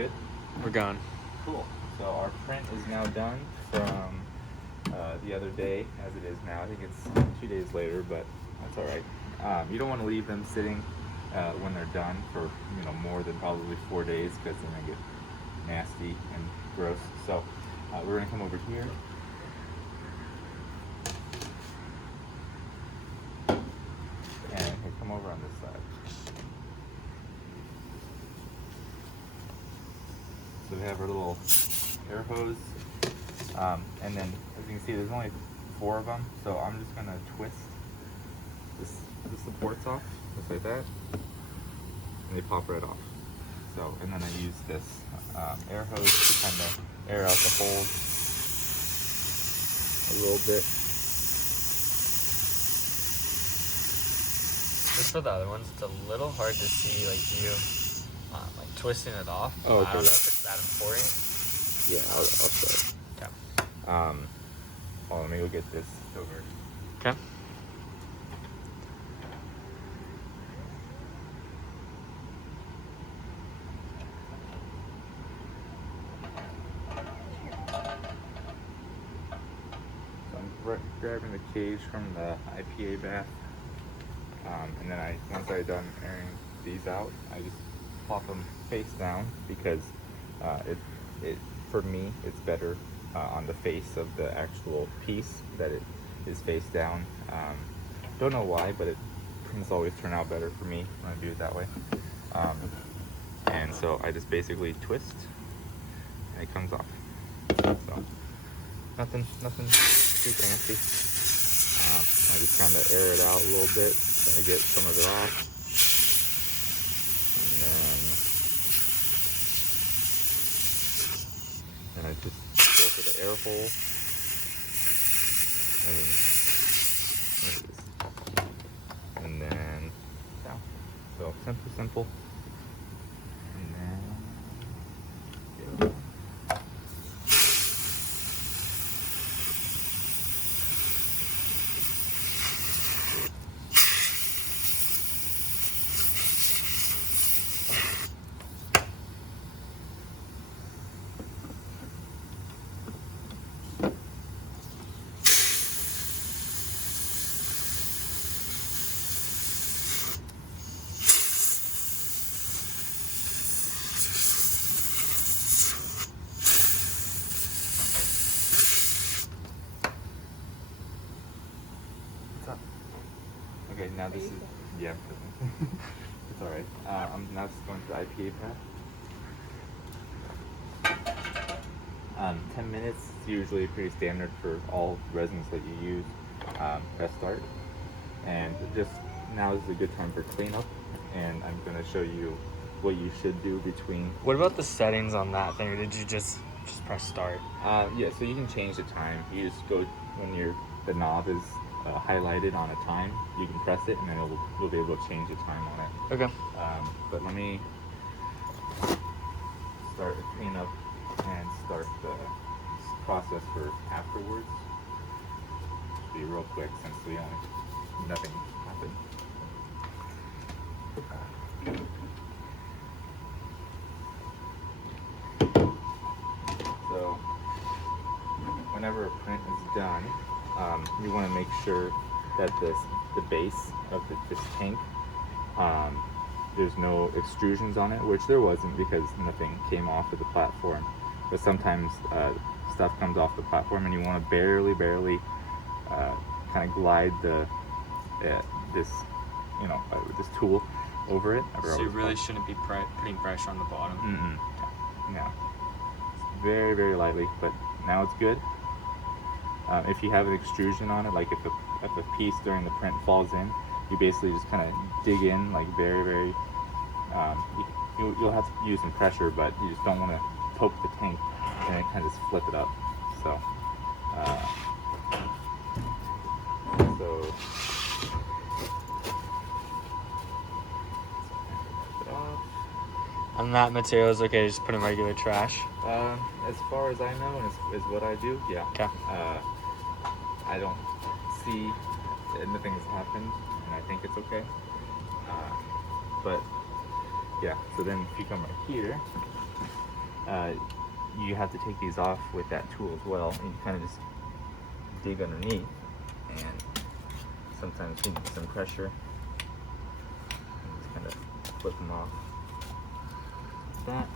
good? We're going. Cool. So our print is now done from the other day, as it is now. I think it's 2 days later, but that's all right. You don't want to leave them sitting when they're done for more than probably 4 days, because then they get nasty and gross. So we're gonna come over here. And here, come over on this side. So we have our little air hose, and then as you can see, there's only 4 of them. So I'm just gonna twist the supports off, just like that, and they pop right off. So, and then I use this air hose to kind of air out the holes a little bit. Just for the other ones, it's a little hard to see you like twisting it off. Oh, okay. I don't know if it's that important. Yeah, I'll start. Okay. Oh, let me go get this over. Okay. Grabbing the cage from the IPA bath, and then once I'm done airing these out, I just plop them face down, because it for me it's better on the face of the actual piece that it is face down. Don't know why, but prints always turn out better for me when I do it that way. And so I just basically twist, and it comes off. So nothing too fancy. I just kind of air it out a little bit, try to get some of it off, and then I just go for the air hole. And then down. So simple. And then go. Okay, now this is, yeah, it's alright. I'm now just going to the IPA path. 10 minutes is usually pretty standard for all resins that you use. Press start. And just now is a good time for cleanup, and I'm going to show you what you should do between. What about the settings on that thing, or did you just press start? Yeah, so you can change the time. You just go when the knob is highlighted on a time, you can press it, and then you'll be able to change the time on it. Okay. But let me start the cleanup and start the process for afterwards. Be real quick, since nothing happened. So whenever a print is done, you want to make sure that the base of this tank, there's no extrusions on it, which there wasn't, because nothing came off of the platform. But sometimes stuff comes off the platform, and you want to barely kind of glide this tool over it. So you really shouldn't be putting pressure on the bottom? No. Very, very lightly, but now it's good. If you have an extrusion on it, like if a piece during the print falls in, you basically just kind of dig in, like very, you'll have to use some pressure, but you just don't want to poke the tank, and then kind of just flip it up. So And that material is okay, just put in regular trash? As far as I know, is what I do, yeah. Okay. I don't see anything has happened, and I think it's okay. But yeah, so then if you come right here, you have to take these off with that tool as well, and you kind of just dig underneath, and sometimes you need some pressure, and just kind of flip them off like that.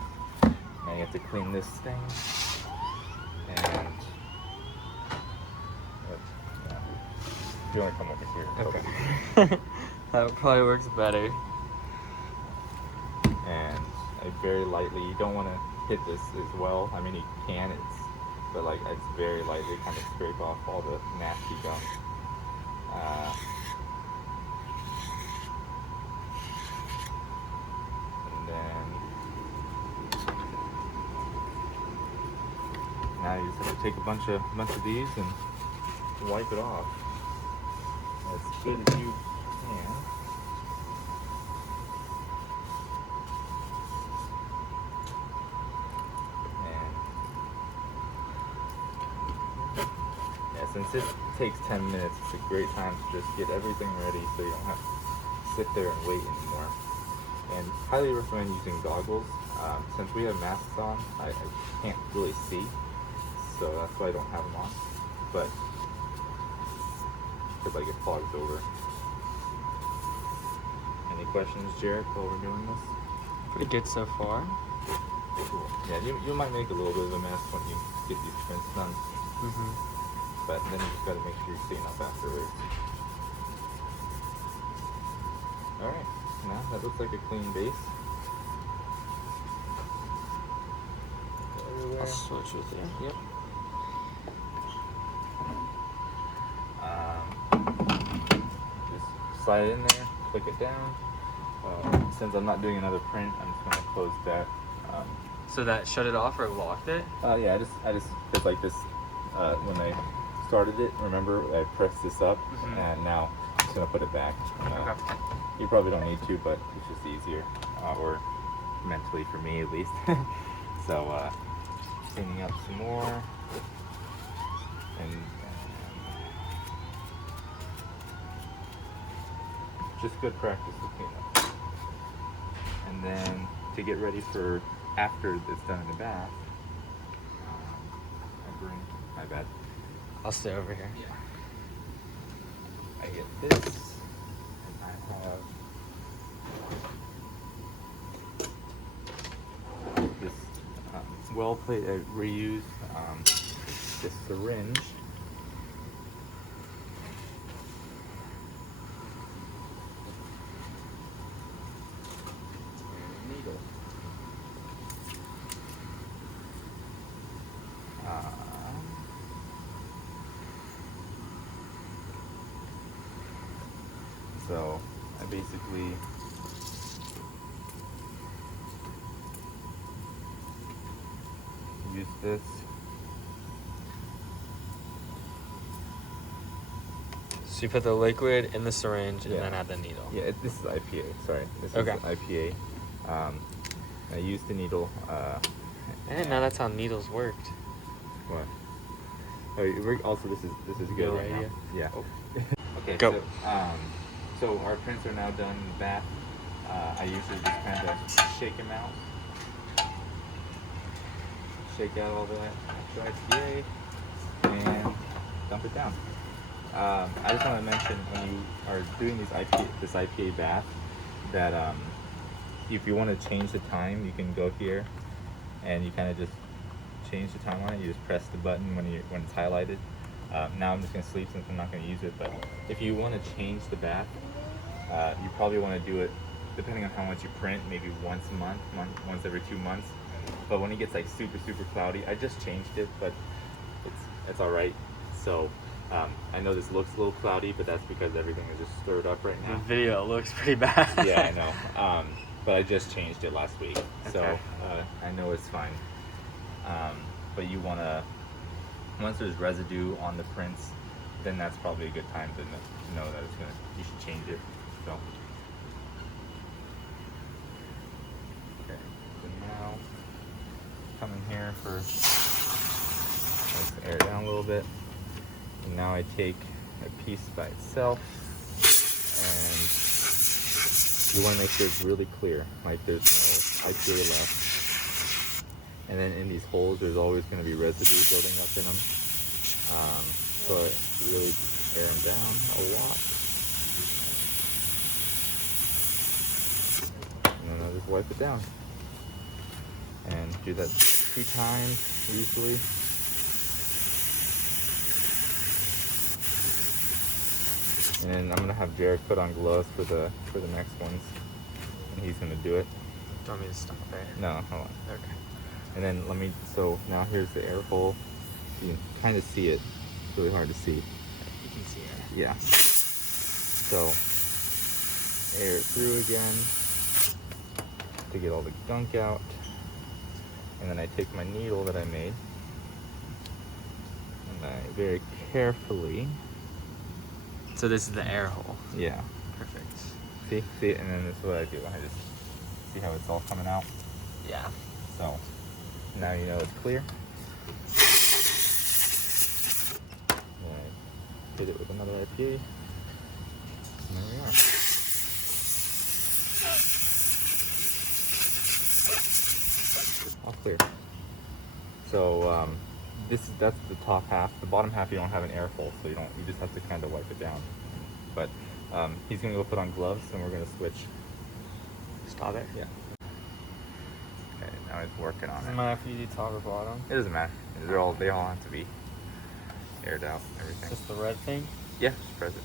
Now you have to clean this thing, and you only come over here. Okay. That probably works better. And I very lightly, you don't want to hit this as well. I mean, you can, but like it's very lightly kind of scrape off all the nasty gum. And then now you just have to take a bunch of these and wipe it off as good as you can. Since it takes 10 minutes, it's a great time to just get everything ready so you don't have to sit there and wait anymore. And highly recommend using goggles. Since we have masks on, I can't really see, so that's why I don't have them on. But, because I get fogged over. Any questions, Jared, while we're doing this? Pretty good so far. Cool. Yeah, you might make a little bit of a mess when you get these prints done. But then you just gotta make sure you're clean up afterwards. Alright, now that looks like a clean base. I'll switch with you. Yep. Just slide it in there, click it down. Since I'm not doing another print, I'm just gonna close that. So that shut it off or locked it? Yeah, I just did like this when I started it. Remember, I pressed this up, and now I'm just gonna put it back. Okay. You probably don't need to, but it's just easier, or mentally for me at least. So, cleaning up some more, and just good practice with cleanup. And then to get ready for after it's done in the bath, my bad. I'll stay over here. Yeah. I get this, and I have this well plate I reused, this syringe. And needle. So I basically use this. So you put the liquid in the syringe and Yeah. then add the needle. Yeah, this is IPA. Sorry, this Okay. is IPA. I used the needle. I didn't know that's how needles worked. What? Also, this is good No right idea. now. Yeah. Oh. Okay. Go. So our prints are now done in the bath. I usually just kind of shake them out. Shake out all that extra IPA and dump it down. I just want to mention when you are doing this IPA bath that if you want to change the time, you can go here and you kind of just change the time on it. You just press the button when it's highlighted. Now I'm just going to sleep since I'm not going to use it, but if you want to change the bath, you probably want to do it depending on how much you print, maybe once a month, once every 2 months. But when it gets like super cloudy, I just changed it, but it's all right. So I know this looks a little cloudy, but that's because everything is just stirred up right now. The video looks pretty bad. Yeah, I know. But I just changed it last week, so Okay. I know it's fine. But you want to, once there's residue on the prints, then that's probably a good time to know that you should change it. So, okay. So now, come in here for, let's air it down a little bit. And now I take a piece by itself, and you want to make sure it's really clear, like there's no IPA left. And then in these holes, there's always going to be residue building up in them. So I really air them down a lot. And then I'll just wipe it down. And do that 2 times usually. And then I'm gonna have Jared put on gloves for the next ones, and he's gonna do it. Do you want me to stop there? No, hold on. Okay. And then so now here's the air hole. You can kind of see it. It's really hard to see. You can see it. Yeah. So air it through again to get all the gunk out. And then I take my needle that I made and I very carefully. So this is the air hole. Yeah. Perfect. See, and then this is what I do. I just see how it's all coming out. Yeah. So now you know it's clear. And I hit it with another IPA. And there we are. All clear. So that's the top half. The bottom half you don't have an air hole, so you just have to kind of wipe it down. But he's gonna go put on gloves, and we're gonna switch. Stop it? Yeah. Okay, now he's working on Doesn't it. matter if you do top or bottom. It doesn't matter. They all have to be aired out. Everything. Just the red thing? Yeah, just press it.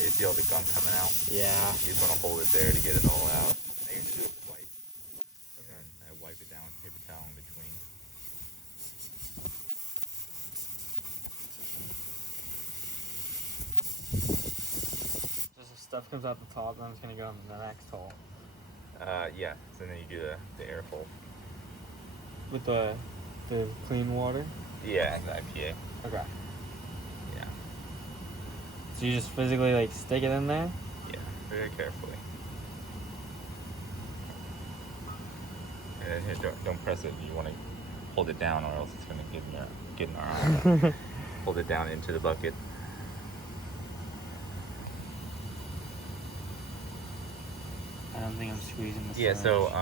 You see all the gunk coming out? Yeah. You just want to hold it there to get it all out. I usually do it twice. Okay. And I wipe it down with a paper towel in between. Just if stuff comes out the top, then it's gonna go in the next hole. Yeah. So then you do the air hole. With the clean water? Yeah, the IPA. Okay. Yeah. So you just physically like stick it in there? Yeah, very carefully. And then here, don't press it. You want to hold it down, or else it's going to get in our eye. Hold it down into the bucket. I don't think I'm squeezing this. Yeah. So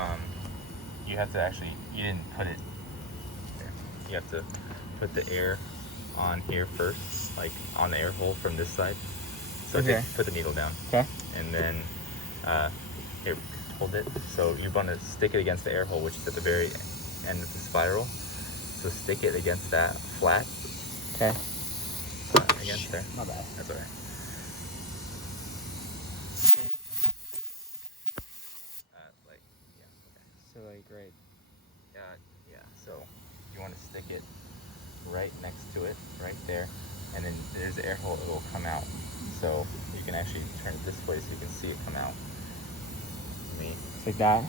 you have to you didn't put it there. You have to put the air on here first, like on the air hole from this side. So Okay. put the needle down. Okay. And then here, hold it. So you want to stick it against the air hole, which is at the very end of the spiral. So stick it against that flat. Okay. Against there. My bad. That's alright. Like, yeah. Okay. So like right. Yeah. So you want to stick it right next to it, right there, and then there's the air hole. It will come out. So you can actually turn it this way so you can see it come out. It's like that?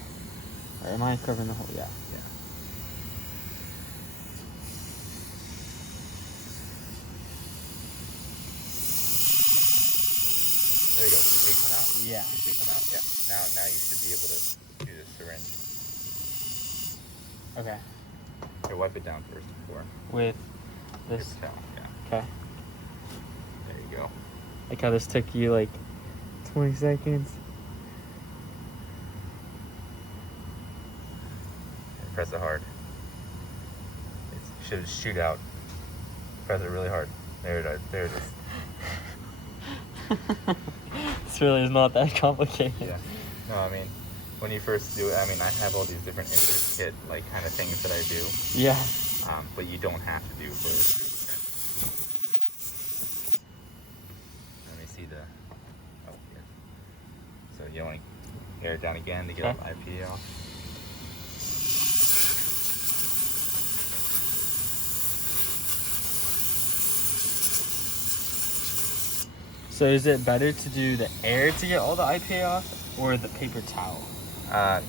Or am I covering the hole? Yeah. Yeah. There you go. You see it come out? Yeah. You see it come out? Yeah. Now you should be able to do the syringe. Okay. Okay, wipe it down first before. With this. Paper towel. Yeah. Okay. There you go. Like how this took you like 20 seconds. And press it hard. It should shoot out. Press it really hard. There it is. There it is. This really is not that complicated. Yeah. No, I mean, when you first do it, I mean, I have all these different intricate, like, kind of things that I do. Yeah. But you don't have to do for. Let me see the. Oh, yeah. So you want to air it down again to get all the IPA off. So is it better to do the air to get all the IPA off, or the paper towel?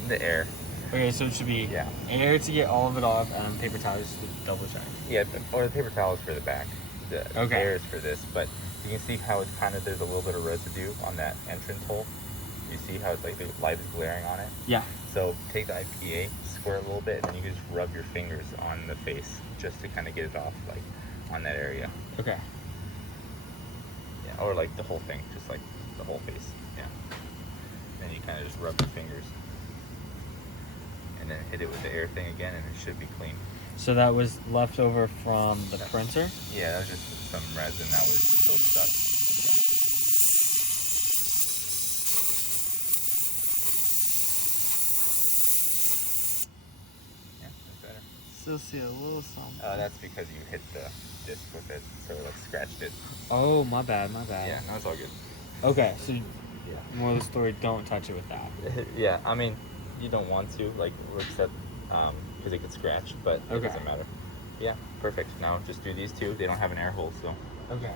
The air. Okay, so it should be air to get all of it off, and then paper towel just to double check. Yeah, or the paper towel is for the back. The air is for this, but you can see how it's kind of, there's a little bit of residue on that entrance hole. You see how it's like the light is glaring on it? Yeah. So take the IPA, squirt a little bit, and then you can just rub your fingers on the face just to kind of get it off, like on that area. Okay. Yeah, or like the whole thing, just like the whole face. Yeah. Then you kind of just rub your fingers, and then hit it with the air thing again, and it should be clean. So that was left over from the printer? Yeah, that was just some resin that was still stuck. Yeah, that's better. Still see a little something. That's because you hit the disc with it, so it like scratched it. Oh, my bad. Yeah, no, it's all good. Okay, so Yeah. more of the story, don't touch it with that. Yeah, I mean, you don't want to, like, except because it could scratch, but it doesn't matter. Yeah, perfect. Now just do these two. They don't have an air hole, so. Okay.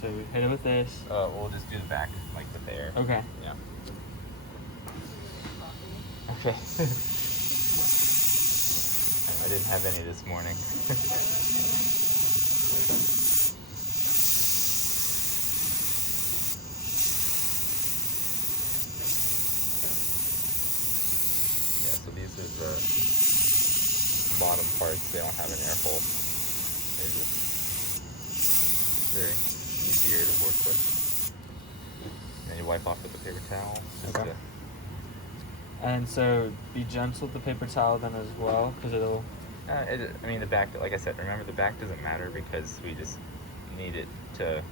So hit it with this. We'll just do the back, like with the air. Okay. Yeah. Okay. I didn't have any this morning. Yeah, so these are the bottom parts. They don't have an air hole. They're just very easier to work with. And then you wipe off with a paper towel. Okay. And so be gentle with the paper towel then as well, because it'll... I mean, the back, like I said, remember the back doesn't matter because we just need it to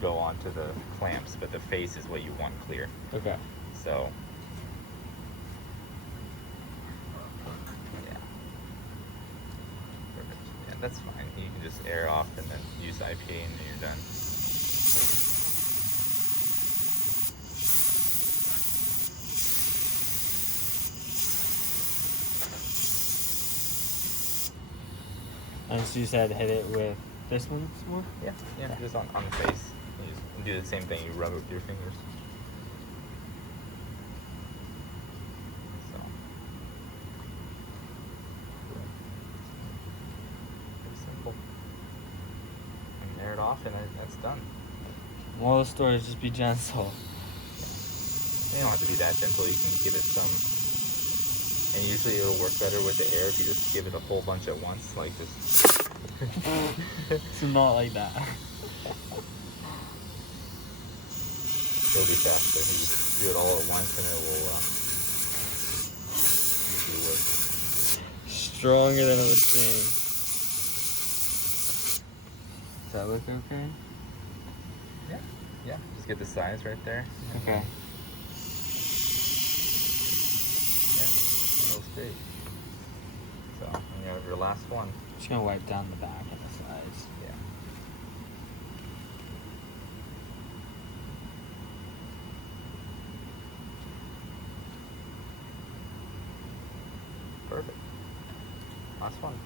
go onto the clamps, but the face is what you want clear. Okay. So, yeah. Perfect. Yeah, that's fine. You can just air off and then use IPA and then you're done. And so you said hit it with this one some more? Yeah, just on the face. You just do the same thing, you rub it with your fingers. So. Pretty simple. And air it off and that's done. Moral of the story is just be gentle. You don't have to be that gentle, you can give it some, and usually it'll work better with the air if you just give it a whole bunch at once, like just... It's not like that. It'll be faster, you just do it all at once and it will usually work. Stronger than it would seem. Does that look okay? Yeah, just get the size right there. Okay. Real straight. So, and you have your last one. Just gonna wipe down the back and the sides. Yeah. Perfect. Last one.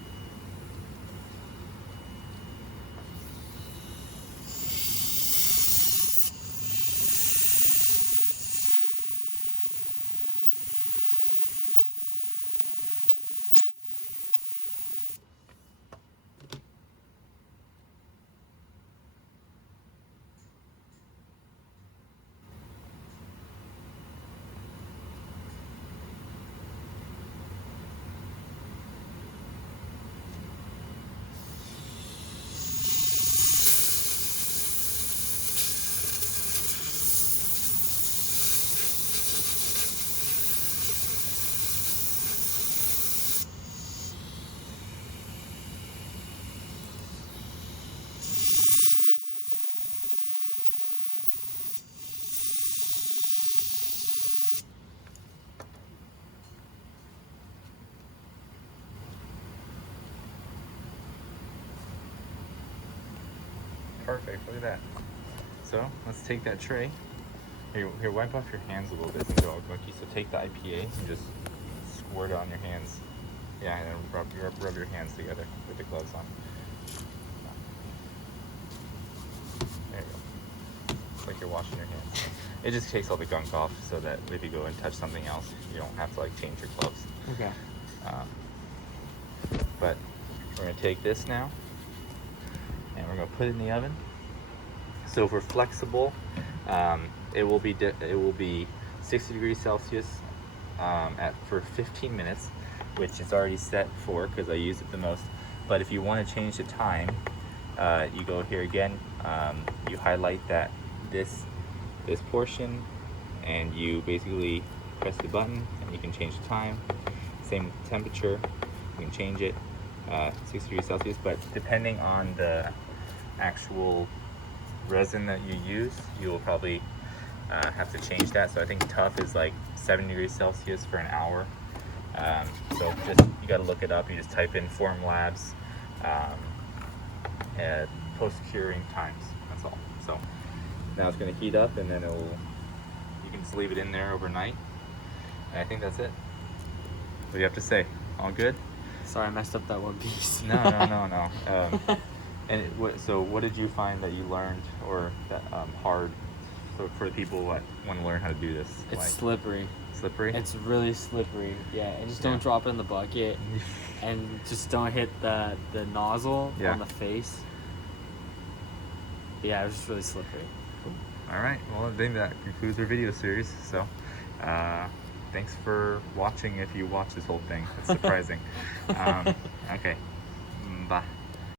Perfect, look at that. So, let's take that tray. Here, wipe off your hands a little bit, dog monkey. So take the IPA and just squirt it on your hands. Yeah, and then rub your hands together with the gloves on. There you go. It's like you're washing your hands. It just takes all the gunk off so that if you go and touch something else, you don't have to like change your gloves. Okay. But we're gonna take this now and we're gonna put it in the oven. So for flexible, it will be 60 degrees Celsius for 15 minutes, which is already set for because I use it the most. But if you want to change the time, you go here again, you highlight this portion, and you basically press the button and you can change the time. Same with temperature, you can change it 60 degrees Celsius, but depending on the actual resin that you use, you will probably have to change that. So I think tough is like 70 degrees Celsius for an hour. So just, you gotta look it up. You just type in Formlabs post-curing times, that's all. So now it's gonna heat up, and then you can just leave it in there overnight. And I think that's it. What do you have to say? All good? Sorry, I messed up that one piece. No. So what did you find that you learned, or that hard for the people that want to learn how to do this? It's slippery. Slippery? It's really slippery, yeah. And just don't drop it in the bucket, and just don't hit the nozzle on the face. Yeah, it was just really slippery. All right, well, I think that concludes our video series. So thanks for watching, if you watch this whole thing. It's surprising. Okay, bye.